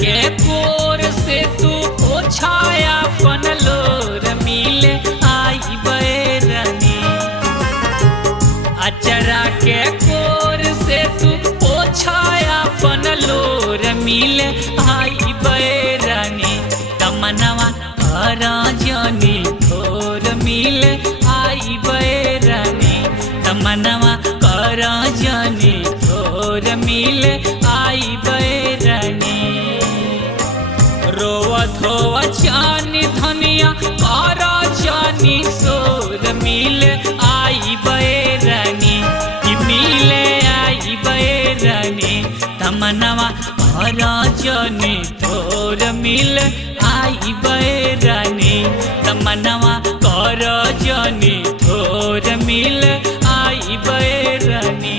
के कोर से तू पोछाया अपन लोर मिले आई बैरनी। अचरा के कोर से तू पोछाया अपन लोर मिले आई बैरनी। तमनवा कर जनी थोर मिले आई बैरनी। तमनवा कर जनी थोर मिले आई बैरनी। रोवा धोवा जानी धनिया कर जानी सोर मिले आई बैरनी। कि मिले आई बैरनी। तमनवा कर जनी थोर मिले आई बैरनी। तमनवा कर जनी थोर मिले आई बैरनी।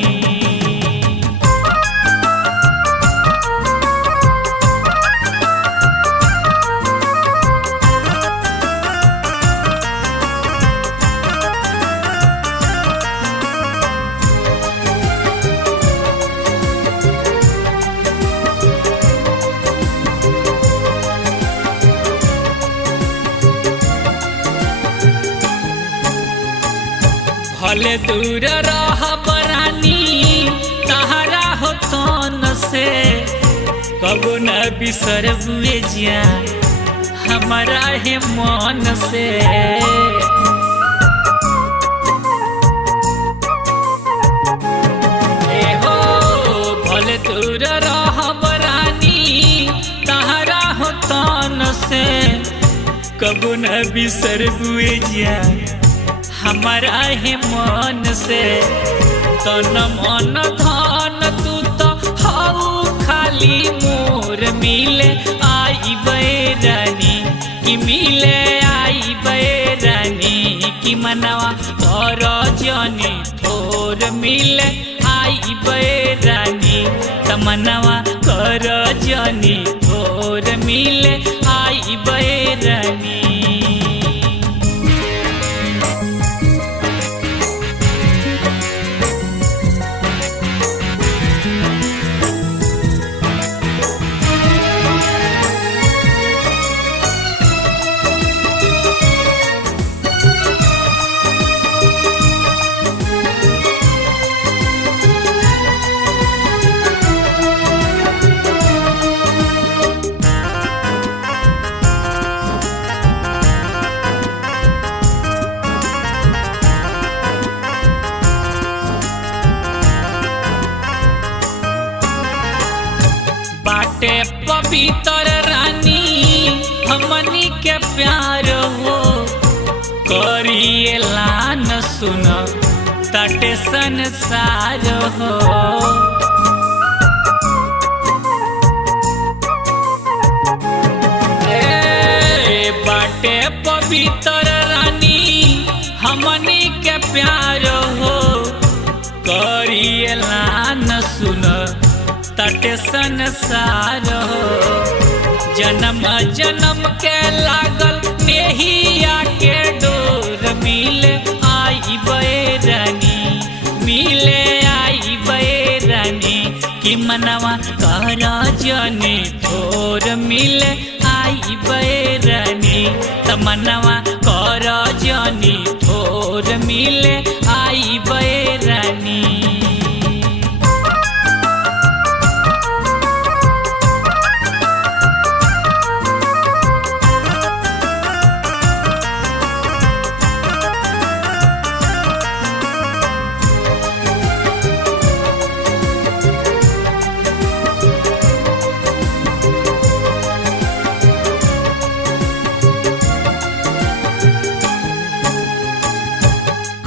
भले दूर रह बरानी तहरा हो तन से। कबो न बिसर बुए जिया हमारा है मन से। हो भले दूर रह बरानी तहरा हो तन से। कबो न बिसर बुए जिया हमारा ही मन से। तन मन धन तू तो हाउ खाली मोर मिले आई बैरनी। कि मिले आई बैरनी। कि मनवा कर जनी थोर मिले आई बैरनी। तमनवा कर जनी थोर मिले आई बैरनी। बाटे पवित्र रानी हमनी के प्यार हो। करिए लान सुन तटे संसार हो। बाटे पवित्र रानी हमनी के प्यार हो। करिए लान सुन तटे संसार हो। जन्म जन्म के लागल नेहिया के डोर मिले आई बैरनी। मिले आई बैरनी। कि मनवा कर जनी थोर मिले आई बैरनी। तमनवा कर जनी थोर मिले आई बैरनी।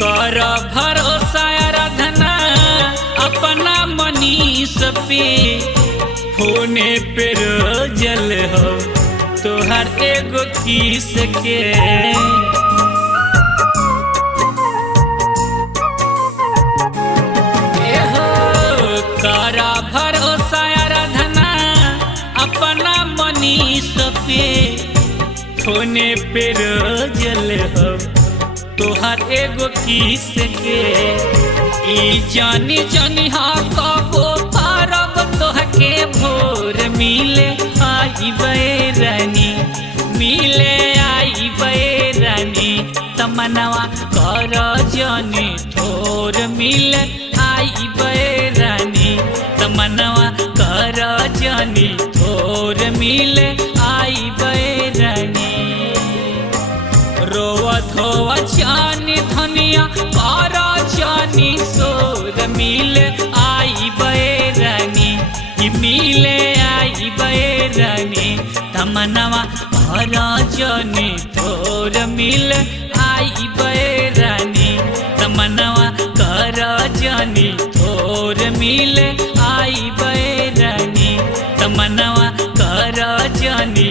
कर भरोसा आराधना अपना मनीष पे। होने पे रोजल हो तोहर एगो किस के। कर भरोसा आराधना अपना मनीष पे। होने पे रोजल हो तोहर एगो किस के। ई जानी जानी हाँ कबो पारब तोहके के भोर मिले आई बैरानी, मिले आई बैरानी तमनवा कर जनी थोर मिले आई बैरानी तमनवा कर जनी थोर मिले आई बैरानी। रोवत होवा जानी धनिया कर जानी सोर मिले आई बैरानी, मिले आई बैरानी तमनवा कर जनी थोर मिले आई बैरानी तमनवा कर जनी थोर मिले आई बैरानी तमनवा कर जनी